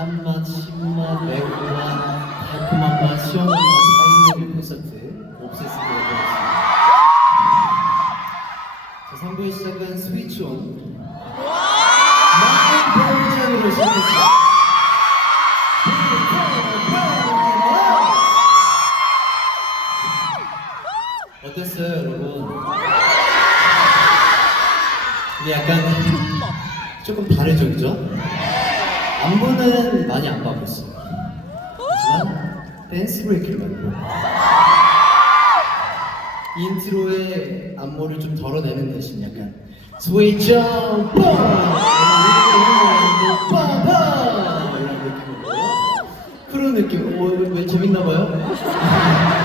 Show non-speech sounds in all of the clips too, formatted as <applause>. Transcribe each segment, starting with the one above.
짠맛, 신맛, 매운 맛, 달콤한 맛, 시원한 맛다 있는 콘서트 옵세스가 되었습니다. 자, 3부에 시작한 스위치 온. 어땠어요, 여러분? 이게 약간 조금 다르죠, 그죠? 안무는 많이 안 바꿨어요. 하지만 댄스 브레이크를 만들어. 인트로의 안무를 좀 덜어내는 대신 약간! 이런 느낌으로 그런 느낌. 오, 왜, 왜 재밌나 봐요? <laughs>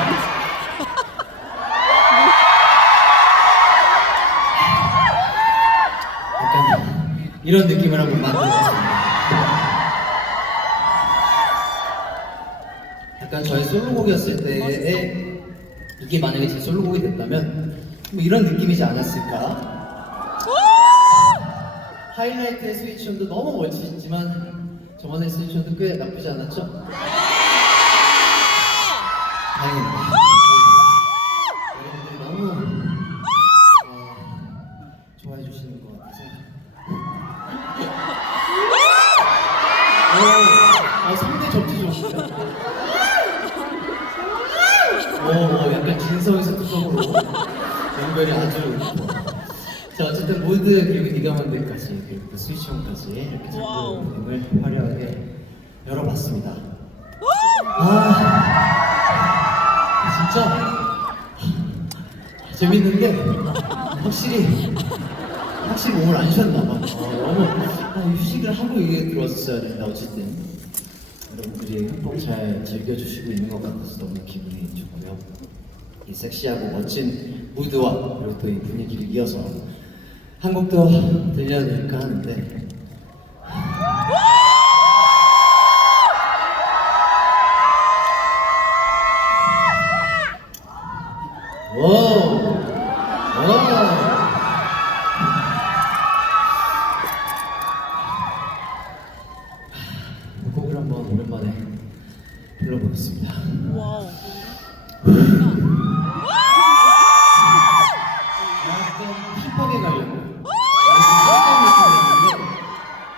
이런 느낌을 한번 만들어봤습니 저의 솔로곡이었을 때에 이게 만약에 제 솔로곡이 됐다면 뭐 이런 느낌이지 않았을까? 하이라이트의 스위치온도 너무 멋지지만 저번에 스위치온도 꽤 나쁘지 않았죠? 다행입니다. 오, 오, 약간 진성에서 투성으로. 연결이 아주. 자 어쨌든 모드 그리고 니가만들까지 그리고 또 스위치온까지 이렇게 와우. 작품을 화려하게 열어봤습니다. 아 진짜? 재밌는 게 확실히 확실히 몸을 안 쉬었나 봐. 어, 너무 아, 휴식을 하고 이게 들어왔어야 된다 어쨌든 여러분들이 흠뻑 잘 즐겨주시고 있는 것 같아서 너무 기분이 좋고요. 이 섹시하고 멋진 무드와 그리고 또 이 분위기를 이어서 한곡더 들려드릴까 하는데 오! 오! 이 곡을 한번 오랜만에 불러보겠습니다. 와우. 약간 힙하게 가려고.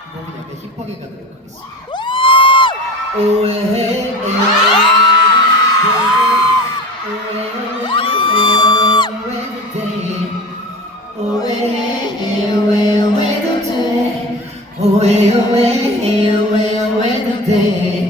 이 곡은 약간 힙하게 가도록 하겠습니다. 오해 오해 오해 오해도 돼 오해 오해 é,